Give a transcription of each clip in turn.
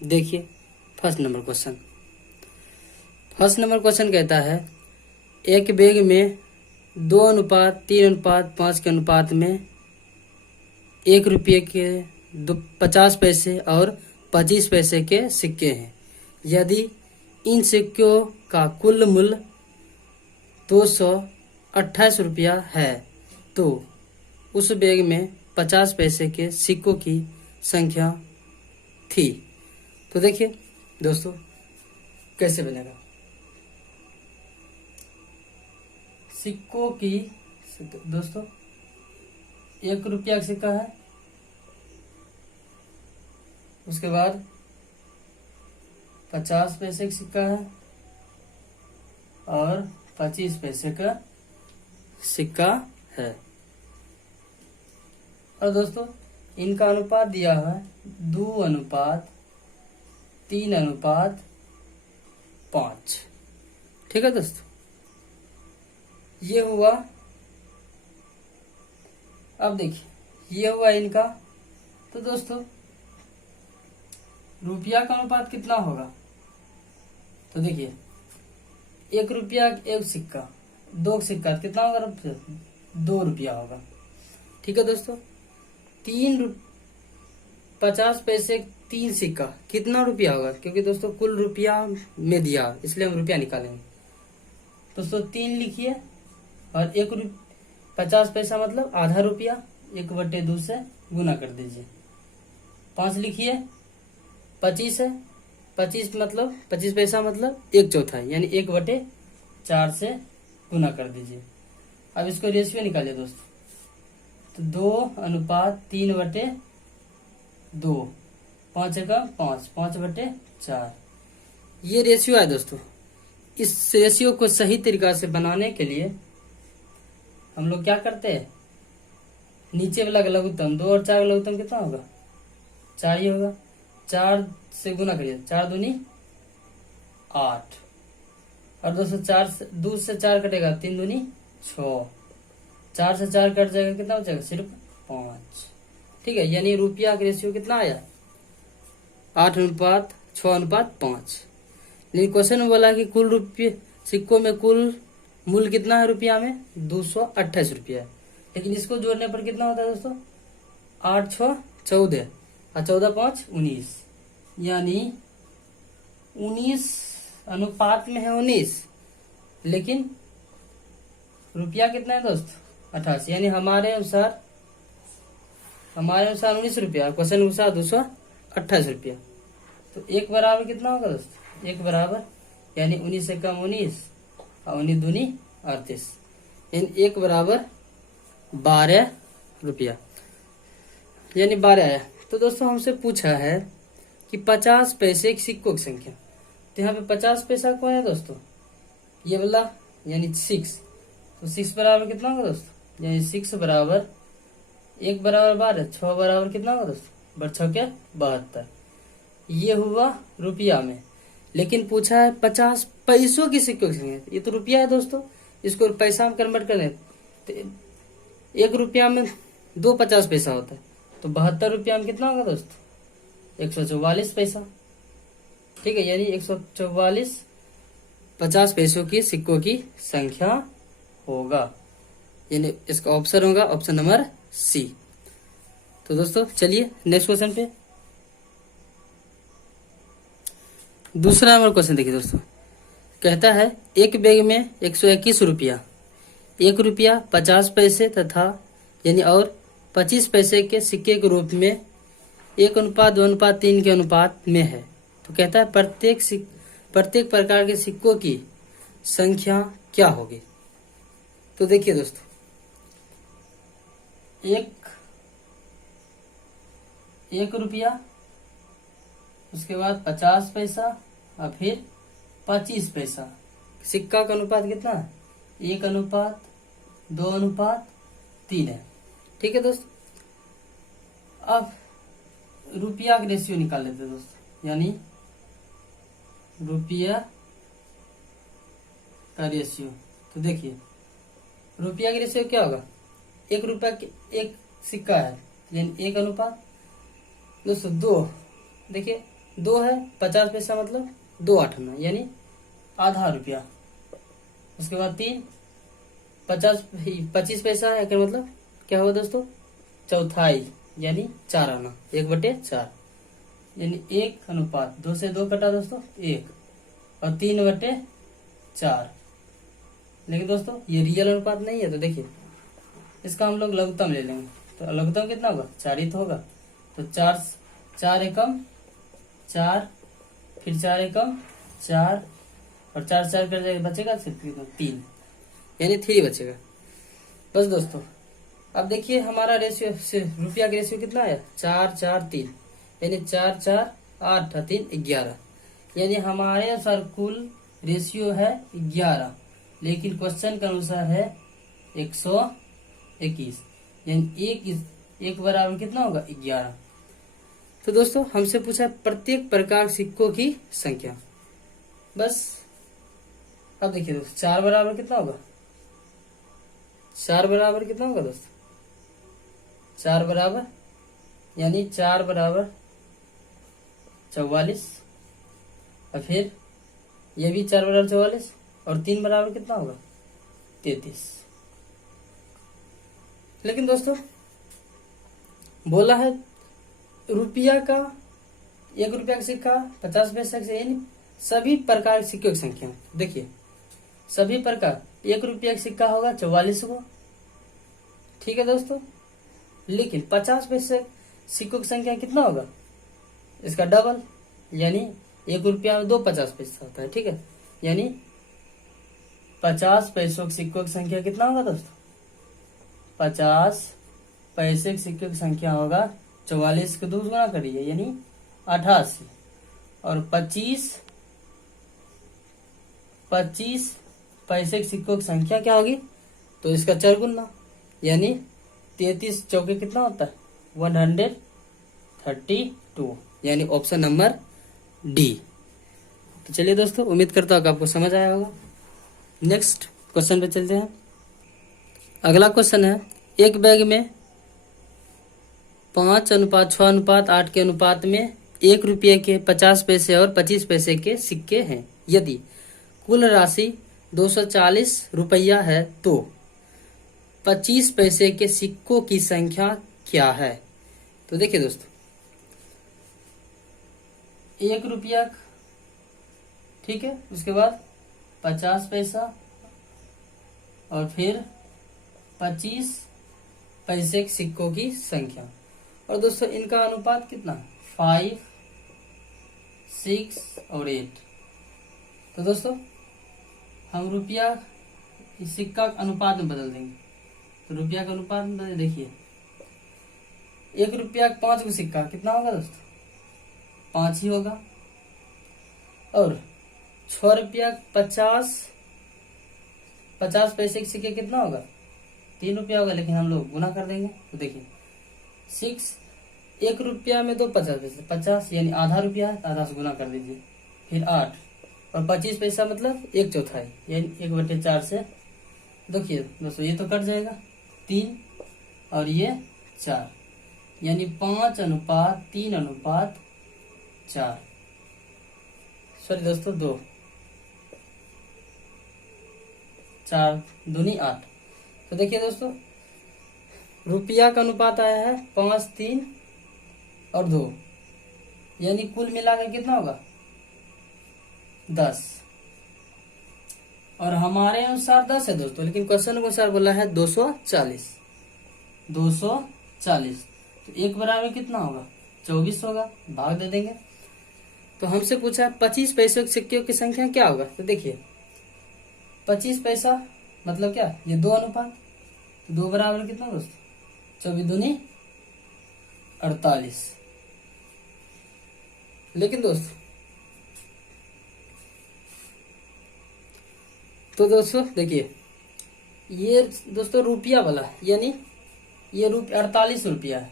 देखिए first number question. First number question कहता है एक बैग में 2:3:5 के अनुपात में 1 रुपये के 50 पैसे और 25 पैसे के सिक्के हैं। यदि इन सिक्कों का कुल मूल्य 228 रुपया है तो उस बैग में 50 पैसे के सिक्कों की संख्या थी। तो देखिए दोस्तों कैसे बनेगा। सिक्कों की दोस्तों 1 रुपया का सिक्का है, उसके बाद 50 पैसे का सिक्का है और 25 पैसे का सिक्का है। और दोस्तों इनका अनुपात दिया है 2:3:5। ठीक है दोस्तों, ये हुआ। अब देखिए ये हुआ इनका। तो दोस्तों रुपया का अनुपात कितना होगा। तो देखिए 1 रुपया एक सिक्का, 2 सिक्का कितना होगा, 2 रुपया होगा। ठीक है दोस्तों, 50 पैसे 3 सिक्का कितना रुपया होगा, क्योंकि दोस्तों कुल रुपया में दिया इसलिए हम रुपया निकालेंगे। दोस्तों 3 लिखिए और 50 पैसा मतलब आधा रुपया, 1/2 से गुना कर दीजिए। 5 लिखिए, 25 है, 25 मतलब 25 पैसा मतलब 1/4 यानी 1/4 से गुना कर दीजिए। अब इसको रेशियो निकालिए दोस्तों। तो 2:3/2, 5 का 5, 5/4 ये रेशियो है दोस्तों। इस रेशियो को सही तरीका से बनाने के लिए हम लोग क्या करते हैं, नीचे वाला का लघुत्तम 2 और 4 का लघुत्तम कितना होगा, 4 ही होगा। 4 से गुना करिए, 4 दूनी 8 और दोस्तों 2 से 4 कटेगा, 3 दूनी 6, 4 से 4 कट जाएगा, कितना बचेगा, सिर्फ 5। ठीक है, यानी रुपया का रेशियो कितना आया, 8:6:5। लेकिन क्वेश्चन में बोला कि कुल रुपये सिक्कों में कुल मूल्य कितना है रुपया में, 228 रुपया है। लेकिन इसको जोड़ने पर कितना होता है दोस्तों, 8×6 = 14 और 14×5 = 19, यानी 19 अनुपात में है 19, लेकिन रुपया कितना है दोस्त, 88, यानी हमारे अनुसार 19 रुपया, क्वेश्चन अनुसार 228 रुपया। तो 1 बराबर कितना होगा दोस्त, 1 बराबर यानी 19 से कम 19 और 19 दूनी 38, यानी 1 बराबर 12 रुपया, यानी 12 आया। तो दोस्तों हमसे पूछा है कि 50 पैसे के सिक्कों की संख्या। तो यहाँ पे 50 पैसा कौन है दोस्तों, ये वाला यानी 6। तो 6 बराबर कितना होगा दोस्तों, यानी 6 बराबर 1 बराबर 12, 6 बराबर कितना होगा दोस्तों, 6 के 72। ये हुआ रुपया में। लेकिन पूछा है 50 पैसों की सिक्कों की संख्या। ये तो रुपया है दोस्तों, इसको पैसा में कन्वर्ट करने तो 1 रुपया में 2 50 पैसा होता है, तो 72 रुपया में कितना होगा दोस्तों, 144 पैसा। ठीक है, यानी 144 50 पैसों की सिक्कों की संख्या होगा, यानी इसका ऑप्शन होगा ऑप्शन नंबर सी। तो दोस्तों चलिए नेक्स्ट क्वेश्चन पे। दूसरा नंबर क्वेश्चन देखिए दोस्तों, कहता है एक बैग में 121 रुपया, 1 रुपया 50 पैसे तथा यानी और 25 पैसे के सिक्के के रूप में 1:2:3 के अनुपात में है। तो कहता है प्रत्येक प्रकार के सिक्कों की संख्या क्या होगी। तो देखिए दोस्तों, एक रुपया, उसके बाद 50 पैसा और फिर 25 पैसा, सिक्का का अनुपात कितना है, 1:2:3 है। ठीक है दोस्तों, अब रुपया का रेशियो निकाल लेते हैं दोस्तों, यानी रुपया का रेशियो। तो देखिए रुपया का रेशियो क्या होगा, 1 रुपया एक सिक्का है यानी 1 अनुपात दोस्तों 2। देखिए 2 है, 50 पैसा मतलब 2 आठना यानी आधा रुपया। उसके बाद 3, 25 पैसा है क्या, मतलब क्या होगा दोस्तों, चौथाई यानी 4 आना, 1/4 यानी 1:2। 2 से 2 कटा दोस्तों 1 और 3/4। लेकिन दोस्तों ये रियल अनुपात नहीं है, तो देखिए इसका हम लोग लघुत्तम ले लेंगे। तो लघुत्तम कितना होगा, 4 ही तो होगा। तो 4 एकम 4, फिर 4 एकम 4 और 4 4 कर जाएगा, बचेगा सिर्फ 3 यानी 3 बचेगा। बस दोस्तों अब देखिए हमारा रेशियो से रुपया का रेशियो कितना है, 4 4 3 यानी 4 4 8 3 11 यानी हमारे अनुसार कुल रेशियो है 11, लेकिन क्वेश्चन के अनुसार है 121 यानी एक बराबर कितना होगा, 11। तो दोस्तों हमसे पूछा प्रत्येक प्रकार सिक्कों की संख्या। बस अब देखिए दोस्तों 4 बराबर कितना होगा, 4 बराबर कितना होगा दोस्तों, 4 बराबर यानी 4 बराबर 44 और फिर ये भी 4 बराबर 44 और 3 बराबर कितना होगा, 33। लेकिन दोस्तों बोला है रुपया का, 1 रुपया का सिक्का 50 पैसा से, यानी सभी प्रकार के सिक्कों की संख्या। देखिए सभी प्रकार 1 रुपया का सिक्का होगा 44 को, ठीक है दोस्तों। लेकिन 50 पैसे सिक्कों की संख्या कितना होगा, इसका डबल, यानी 1 रुपया में 2 50 पैसा होता है, ठीक है। यानी 50 पैसों के सिक्कों की संख्या कितना होगा दोस्तों, 50 पैसे के सिक्कों की संख्या होगा 44 को 2 गुना करिए यानी 88 और 25 पैसे के सिक्कों की संख्या क्या होगी, तो इसका 4 गुना यानी 33 चौके कितना होता है, 132 यानी ऑप्शन नंबर डी। तो चलिए दोस्तों उम्मीद करता हूँ कि आपको समझ आया होगा। नेक्स्ट क्वेश्चन पे चलते हैं। अगला क्वेश्चन है, एक बैग में 5:6:8 के अनुपात में 1 रुपये के 50 पैसे और 25 पैसे के सिक्के हैं। यदि कुल राशि 240 रुपया है तो 25 पैसे के सिक्कों की संख्या क्या है। तो देखिए दोस्तों 1 रुपया, ठीक है, उसके बाद 50 पैसा और फिर 25 पैसे के सिक्कों की संख्या। और दोस्तों इनका अनुपात कितना, 5, 6 और 8। तो दोस्तों हम रुपया सिक्का अनुपात में बदल देंगे। तो रुपया का अनुपात में देखिए 1 रुपया 5 को सिक्का कितना होगा दोस्तों, 5 ही होगा। और 6 रुपया 50 पैसे के सिक्के कितना होगा, 3 रुपया होगा, लेकिन हम लोग गुना कर देंगे। तो देखिए 6, 1 रुपया में 2 50 पैसे, 50 यानी आधा रुपया है, आधा से गुना कर दीजिए। फिर 8 और 25 पैसा मतलब 1/4 यानी 1/4 से। देखिए दोस्तों ये तो कट जाएगा, 3 और ये 4 यानी 5:3:4। सॉरी दोस्तों 2, 4 दूनी 8। तो देखिए दोस्तों रुपया का अनुपात आया है 5, 3 और 2 यानी कुल मिलाकर कितना होगा, 10। और हमारे अनुसार 10 है दोस्तों, लेकिन क्वेश्चन के अनुसार बोला है 240। तो 1 बराबर कितना होगा, 24 होगा, भाग दे देंगे। तो हमसे पूछा है 25 पैसों के सिक्कों की संख्या क्या होगा। तो देखिए 25 पैसा मतलब क्या, ये 2 अनुपात, 2 बराबर कितना दोस्तों, 24 दूनी 48। लेकिन दोस्तों तो दोस्तों देखिए ये दोस्तों रुपया वाला यानी ये 48 रुपया है।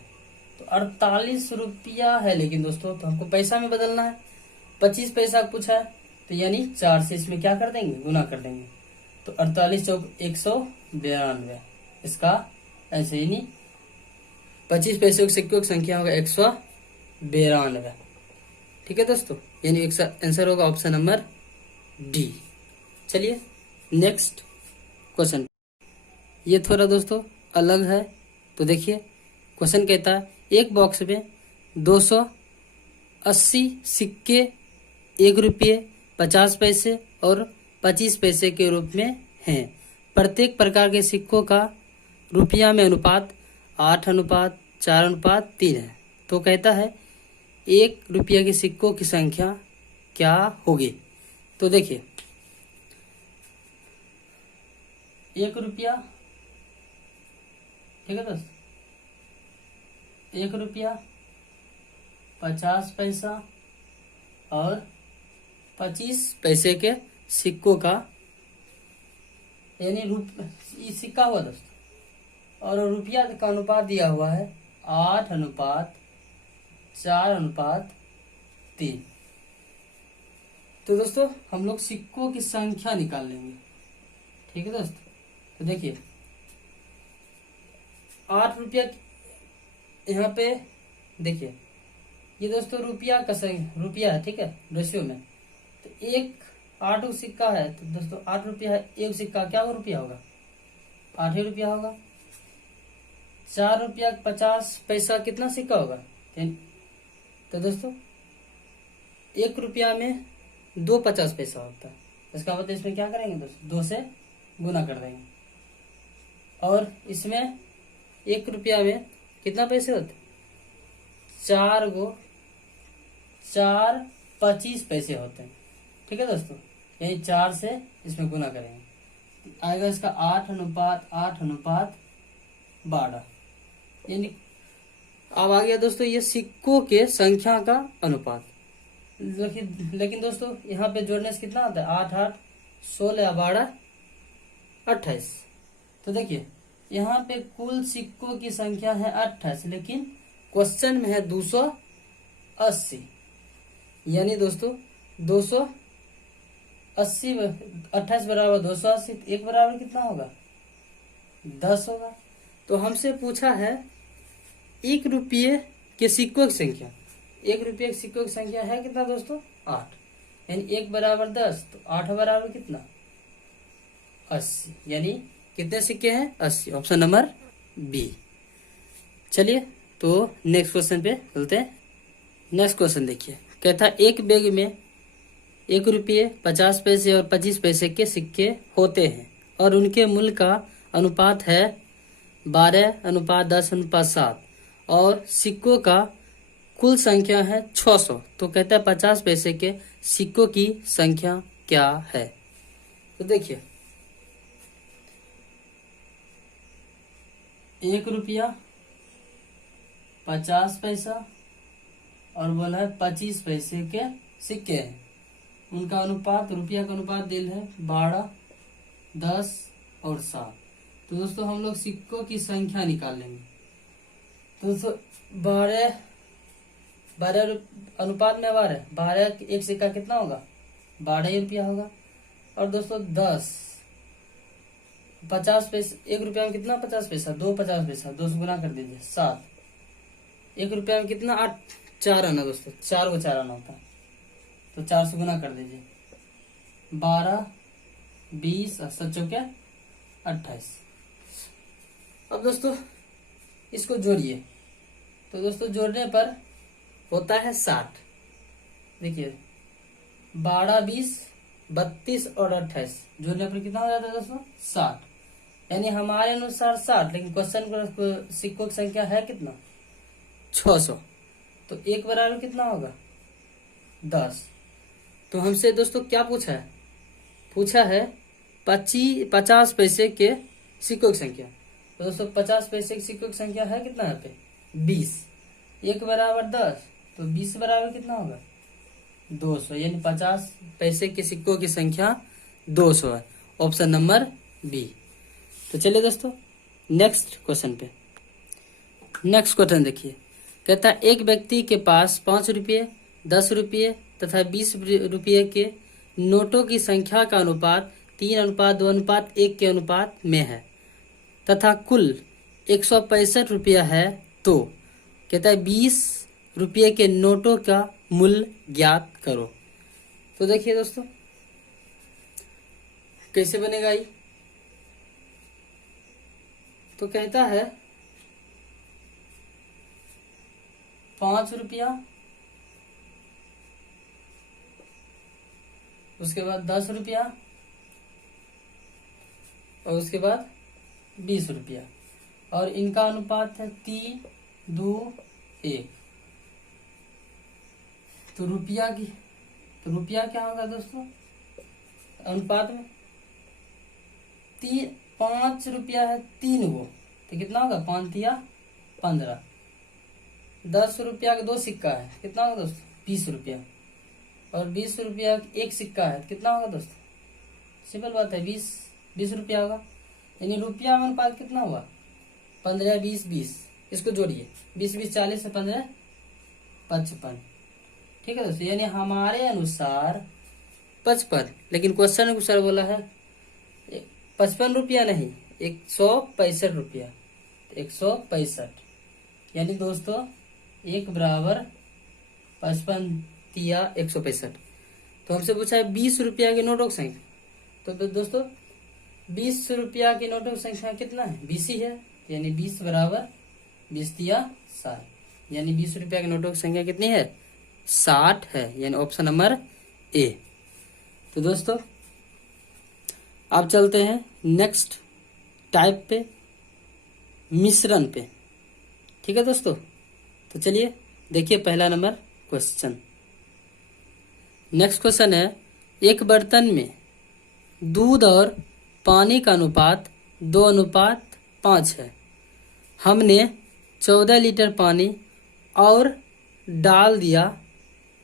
तो 48 रुपया है, लेकिन दोस्तों तो हमको पैसा में बदलना है। 25 पैसा पूछा है तो यानी 4 से इसमें क्या कर देंगे, गुना कर देंगे। तो 48 चौक 192, इसका ऐसे ही नहीं 25 पैसों के सिक्कों की संख्या होगा 192। ठीक है दोस्तों, यानी आंसर होगा ऑप्शन नंबर डी। चलिए नेक्स्ट क्वेश्चन, ये थोड़ा दोस्तों अलग है। तो देखिए क्वेश्चन कहता है एक बॉक्स में 280 सिक्के 1 रुपये 50 पैसे और 25 पैसे के रूप में हैं। प्रत्येक प्रकार के सिक्कों का रुपया में अनुपात 8:4:3 है। तो कहता है 1 रुपये के सिक्कों की संख्या क्या होगी। तो देखिए 1 रुपया, ठीक है दोस्त, 1 रुपया 50 पैसा और 25 पैसे के सिक्कों का, यानी सिक्का हुआ दोस्त, और रुपया का अनुपात दिया हुआ है 8:4:3। तो दोस्तों हम लोग सिक्कों की संख्या निकाल लेंगे, ठीक है दोस्त। तो देखिए 8 रुपया, यहाँ पे देखिए ये दोस्तों रुपया का रुपया है, ठीक है, रेशियो में। तो 8 सिक्का है, तो दोस्तों 8 रुपया है, 1 सिक्का क्या वो रुपया होगा, 8 ही रुपया होगा। 4 रुपया 50 पैसा कितना सिक्का होगा, तो दोस्तों 1 रुपया में 2 50 पैसा होता है। इसका मतलब इसमें क्या करेंगे दोस्तों, 2 से गुना कर देंगे। और इसमें 1 रुपया में कितना पैसे होते, 4 25 पैसे होते हैं, ठीक है दोस्तों। यही 4 से इसमें गुना करेंगे, आएगा इसका 8:8:12। यानी अब आ गया दोस्तों ये सिक्कों के संख्या का अनुपात। लेकिन दोस्तों यहाँ पे जोड़ने से कितना आता है, 8 8 16 12 28। तो देखिए यहाँ पे कुल सिक्कों की संख्या है 28, लेकिन क्वेश्चन में है 280। यानी दोस्तों 280 28 बराबर 280, तो 1 बराबर कितना होगा, 10 होगा। तो हमसे पूछा है 1 रुपये के सिक्कों की संख्या। 1 रुपये के सिक्कों की संख्या है कितना दोस्तों, 8। यानी 1 बराबर 10, तो 8 बराबर कितना, 80। यानी कितने सिक्के हैं, 80। Option number B. चलिए तो नेक्स्ट क्वेश्चन पे चलते हैं। नेक्स्ट क्वेश्चन देखिए, कहता है एक बैग में 1 रुपये 50 पैसे और 25 पैसे के सिक्के होते हैं और उनके मूल्य का अनुपात है 12:10:7 और सिक्कों का कुल संख्या है 600। तो कहता है 50 पैसे के सिक्कों की संख्या क्या है। तो देखिए 1 रुपया 50 पैसा और बोला है 25 पैसे के सिक्के हैं, उनका अनुपात, रुपया का अनुपात दिल है 12, 10 और 7। तो दोस्तों हम लोग सिक्कों की संख्या निकाल लेंगे। तो दोस्तों 12 अनुपात में 12 एक सिक्का कितना होगा, 12 ही रुपया होगा। और दोस्तों 10 50 पैसे, 1 रुपया में कितना 50 पैसा, 2 50 पैसा, 2 से गुना कर दीजिए 7। 1 रुपया में कितना 8 4 आना दोस्तों, 4 को 4 आना होता है, तो 4 से गुना कर दीजिए 12 20 और 7 चौके 28। अब दोस्तों इसको जोड़िए। तो दोस्तों जोड़ने पर होता है 60। देखिए 12 20 32 और 28 जोड़ने पर कितना हो जाता है दोस्तों, 60। यानी हमारे अनुसार 60, लेकिन क्वेश्चन को सिक्कों की संख्या है कितना, 600। तो 1 बराबर कितना होगा, 10। तो हमसे दोस्तों क्या पूछा है 50 पैसे के सिक्कों की संख्या। तो दोस्तों 50 पैसे के सिक्कों की संख्या है कितना, यहाँ पे 20। 1 बराबर 10, तो 20 बराबर कितना होगा, 200। यानी 50 पैसे के सिक्कों की संख्या 200 है। Option number B. तो चलिए दोस्तों नेक्स्ट क्वेश्चन पे। नेक्स्ट क्वेश्चन देखिए, कहता है एक व्यक्ति के पास 5 रुपये 10 रुपये तथा 20 रुपये के नोटों की संख्या का अनुपात 3:2:1 के अनुपात में है तथा कुल 165 रुपया है। तो कहता है 20 रुपये के नोटों का मूल्य ज्ञात करो। तो देखिए दोस्तों कैसे बनेगा ये। तो कहता है 5 रुपया, उसके बाद 10 रुपया और उसके बाद 20 रुपया, और इनका अनुपात है 3:2:1। तो रुपया क्या होगा दोस्तों अनुपात में? 5 रुपया है 3 गो, तो कितना होगा? 5 तिया 15। 10 रुपया का 2 सिक्का है, कितना होगा दोस्तों? 20 रुपया। और 20 रुपया एक सिक्का है, कितना होगा दोस्तों? सिंपल बात है, 20 रुपया होगा। यानी रुपया में अनुपात कितना हुआ? 15, 20, 20। इसको जोड़िए, 20, 20, 40 से 15, 55। ठीक है दोस्तों, यानी हमारे अनुसार 55, लेकिन क्वेश्चन अनुसार बोला है 55 रुपया नहीं, 165 रुपया। 165, यानी दोस्तों 1 बराबर 55 तिया 165। तो हमसे पूछा है 20 रुपया के नोटों की संख्या। तो दोस्तों 20 रुपया के नोटों की संख्या कितना है? 20 ही है, यानी 20 बराबर 20 तिया 60, यानी 20 रुपया के नोटों की संख्या कितनी है? 60 है, यानी ऑप्शन नंबर ए। तो दोस्तों अब चलते हैं नेक्स्ट टाइप पे, मिश्रण पे। ठीक है दोस्तों, तो चलिए देखिए पहला नंबर क्वेश्चन। नेक्स्ट क्वेश्चन है, एक बर्तन में दूध और पानी का अनुपात 2:5 है। हमने 14 लीटर पानी और डाल दिया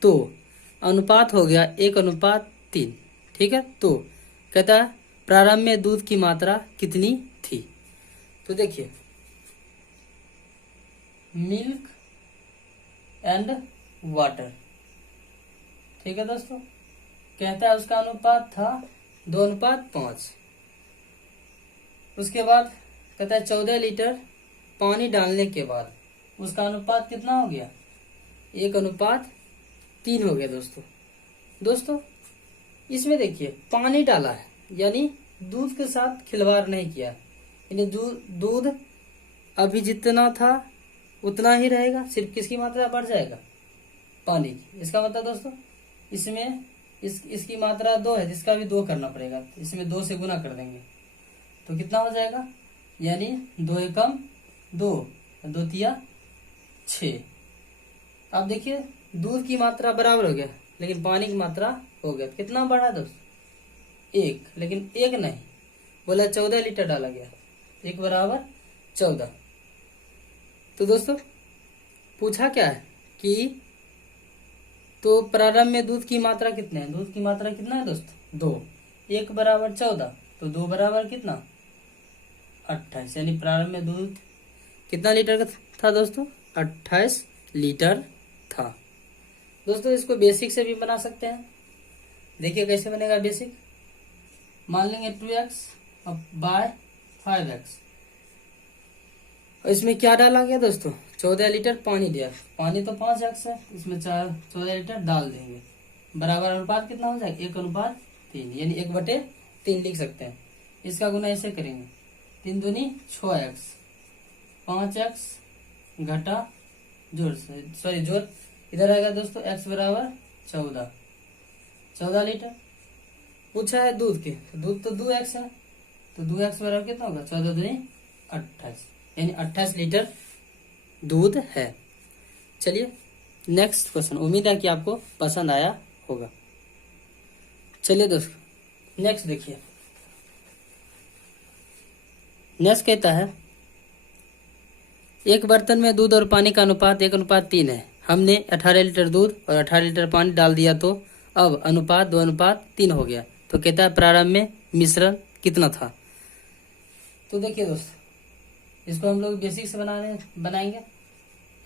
तो अनुपात हो गया 1:3। ठीक है, तो कहता है प्रारंभ में दूध की मात्रा कितनी थी? तो देखिए मिल्क एंड वाटर। ठीक है दोस्तों, कहता है उसका अनुपात था 2:5। उसके बाद कहता है 14 लीटर पानी डालने के बाद उसका अनुपात कितना हो गया? 1:3 हो गया। दोस्तों इसमें देखिए पानी डाला है, यानी दूध के साथ खिलवाड़ नहीं किया, यानी दूध अभी जितना था उतना ही रहेगा, सिर्फ किसकी मात्रा बढ़ जाएगा? पानी की। इसका मतलब दोस्तों इसमें इसकी मात्रा 2 है, जिसका भी 2 करना पड़ेगा, इसमें 2 से गुना कर देंगे तो कितना हो जाएगा? यानी 2 एकम 2, 2 तिया 6। अब देखिए दूध की मात्रा बराबर हो गया, लेकिन पानी की मात्रा हो गया, कितना बढ़ा दोस्तों? 1, लेकिन 1 नहीं बोला, 14 लीटर डाला गया, 1 बराबर 14। तो दोस्तों पूछा क्या है कि तो प्रारंभ में दूध की मात्रा कितने है? दूध की मात्रा कितना है दोस्तों? 2। 1 बराबर 14, तो 2 बराबर कितना? 28, यानी प्रारंभ में दूध कितना लीटर का था दोस्तों? 28 लीटर था। दोस्तों इसको बेसिक से भी बना सकते हैं, देखिए कैसे बनेगा बेसिक। मान लेंगे 2x बाय 5x, और इसमें क्या डाला गया दोस्तों? 14 लीटर पानी दिया, पानी तो 5x है, इसमें 14 लीटर डाल देंगे, बराबर अनुपात कितना हो जाएगा? 1:3, यानी 1/3 लिख सकते हैं। इसका गुना ऐसे करेंगे, 3 दूनी 6x, 5x घटा जोड़ इधर आएगा दोस्तों x बराबर 14 लीटर। पूछा है दूध के, दूध तो 2x है, तो 2x बराबर कितना होगा? 14 दूनी 28, यानी 28 लीटर दूध है। चलिए नेक्स्ट क्वेश्चन, उम्मीद है कि आपको पसंद आया होगा। चलिए दोस्तों नेक्स्ट देखिए। नेक्स्ट कहता है एक बर्तन में दूध और पानी का अनुपात 1:3 है। हमने 18 लीटर दूध और 18 लीटर पानी डाल दिया तो अब अनुपात 2:3 हो गया। तो कहता है प्रारंभ में मिश्रण कितना था? तो देखिए दोस्तों इसको हम लोग बेसिक से बनाएंगे।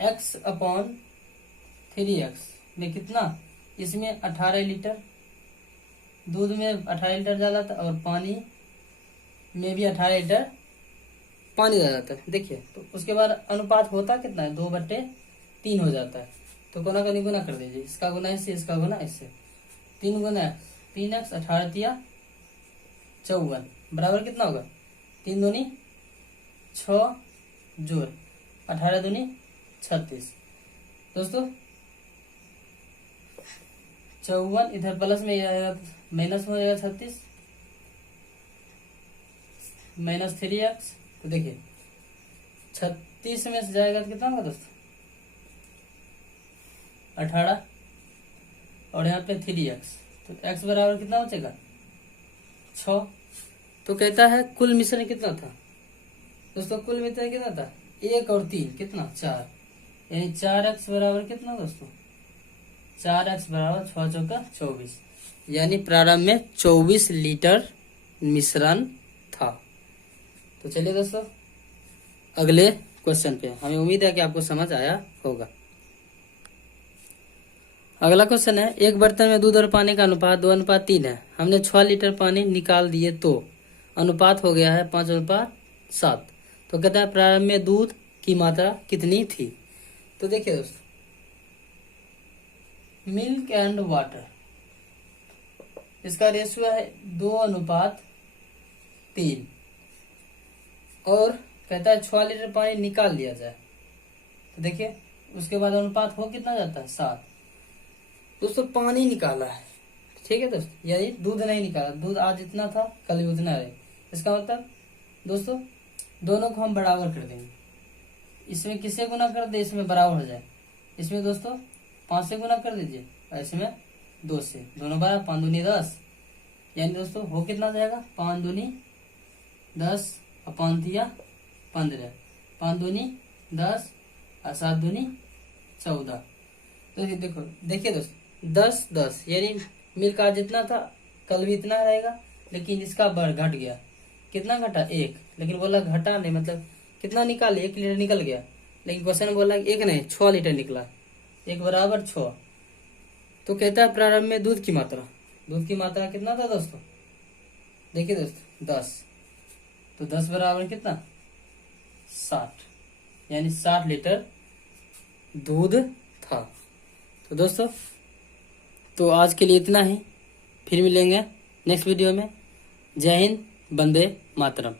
x/3x में कितना? इसमें 18 लीटर दूध में 18 लीटर डाला था और पानी में भी 18 लीटर पानी डाला था। देखिए तो उसके बाद अनुपात होता कितना है? 2/3 हो जाता है। तो कोना का गुना कर दीजिए, इसका गुना इससे, इसका गुना इससे, 3 गुना 3x 18 तिया 54 बराबर कितना होगा 3 दूनी 6 जोड़ 18 दूनी 36। दोस्तों 54 इधर प्लस में आएगा माइनस में हो जाएगा 36 माइनस 3x। तो देखिए 36 में से जाएगा तो कितना होगा दोस्तों 18 और यहाँ पे 3x, तो x बराबर कितना बचेगा 6। तो कहता है कुल मिश्रण कितना था दोस्तों, कुल मिश्रण कितना था 1 और 3 कितना 4, यानी 4x बराबर कितना दोस्तों 4x बराबर 6 चौका 24, यानी प्रारंभ में 24 लीटर मिश्रण था। तो चलिए दोस्तों अगले क्वेश्चन पे, हमें उम्मीद है कि आपको समझ आया होगा। अगला क्वेश्चन है, एक बर्तन में दूध और पानी का अनुपात 2:3 है, हमने 6 लीटर पानी निकाल दिए तो अनुपात हो गया है 5:7। तो कहता है प्रारंभ में दूध की मात्रा कितनी थी। तो देखिए दोस्तों मिल्क एंड वाटर, इसका रेशियो है 2:3 और कहता है 6 लीटर पानी निकाल लिया जाए। तो देखिए उसके बाद अनुपात हो कितना जाता है 7। दोस्तों पानी निकाला है, ठीक है दोस्तों, यानी दूध नहीं निकाला, दूध आज इतना था कल भी उतना रहे। इसका मतलब दोस्तों दोनों को हम बराबर कर देंगे, इसमें किसे गुना कर दे इसमें बराबर हो जाए, इसमें दोस्तों 5 से गुना कर दीजिए और इसमें 2 से, दोनों बराबर 5 दूनी 10, यानी दोस्तों हो कितना जाएगा 5 दूनी 10 और 5 तिया 15, 5 दूनी 10 और 7 दूनी 14। तो देखो देखिए दोस्तों 10 यानी मिल्क आज जितना था कल भी इतना रहेगा, लेकिन इसका बढ़ घट गया, कितना घटा 1, लेकिन बोला घटा नहीं, मतलब कितना निकाले 1 लीटर निकल गया, लेकिन क्वेश्चन में बोला 1 नहीं 6 लीटर निकला, 1 बराबर 6। तो कहता है प्रारंभ में दूध की मात्रा कितना था दोस्तों, देखिए दोस्तों 10, तो 10 बराबर कितना 60, यानी 60 लीटर दूध था। तो दोस्तों तो आज के लिए इतना ही, फिर मिलेंगे नेक्स्ट वीडियो में। जय हिंद, वंदे मातरम।